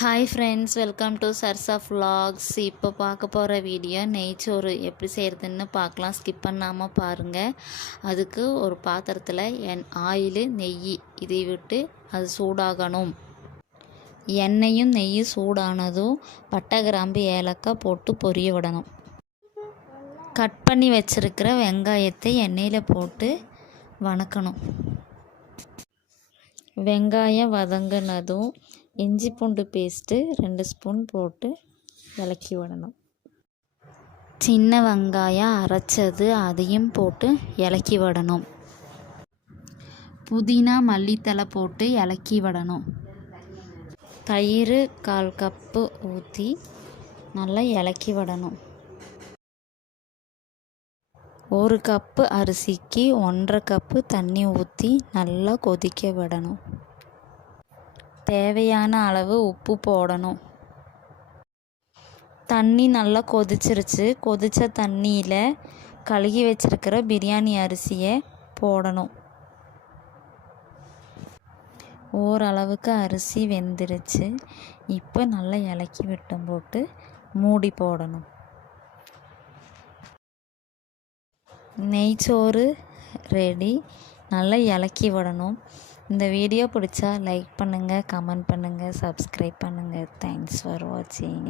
Hi friends, welcome to Charcha vlogs. இப்போ பார்க்க போகிற வீடியோ நெய்ச்சோறு எப்படி செய்கிறதுன்னு பார்க்கலாம். ஸ்கிப் பண்ணாமல் பாருங்கள். அதுக்கு ஒரு பாத்திரத்தில் ஆயில் நெய் இதை விட்டு அது சூடாகணும். எண்ணெயும் நெய்யும் சூடானதும் பட்டை கிராம்பு ஏலக்காய் போட்டு பொரிய விடணும். கட் பண்ணி வச்சுருக்கிற வெங்காயத்தை எண்ணெயில் போட்டு வணக்கணும். வெங்காயம் வதங்கினதும் இஞ்சி பூண்டு பேஸ்ட்டு 2 ஸ்பூன் போட்டு இலக்கி விடணும். சின்ன வெங்காயம் அரைச்சது அதையும் போட்டு இலக்கி விடணும். புதினா மல்லித்தலை போட்டு இலக்கி விடணும். தயிர் 1/4 கப்பு ஊற்றி நல்லா இலக்கி விடணும். 1 கப்பு அரிசிக்கு 1/2 கப்பு தண்ணி ஊற்றி நல்லா கொதிக்க விடணும். தேவையான அளவு உப்பு போடணும். தண்ணி நல்லா கொதிச்சிருச்சு. கொதித்த தண்ணியில் கழுகி வச்சுருக்கிற பிரியாணி அரிசியை போடணும். ஓரளவுக்கு அரிசி வெந்துருச்சு. இப்போ நல்லா இலக்கி விட்டம் போட்டு மூடி போடணும். நெய்ச்சோறு ரெடி. நல்லா இலக்கி விடணும். இந்த வீடியோ பிடிச்சா லைக் பண்ணுங்கள், கமெண்ட் பண்ணுங்கள், சப்ஸ்கிரைப் பண்ணுங்கள். தேங்க்ஸ் ஃபார் வாட்சிங்.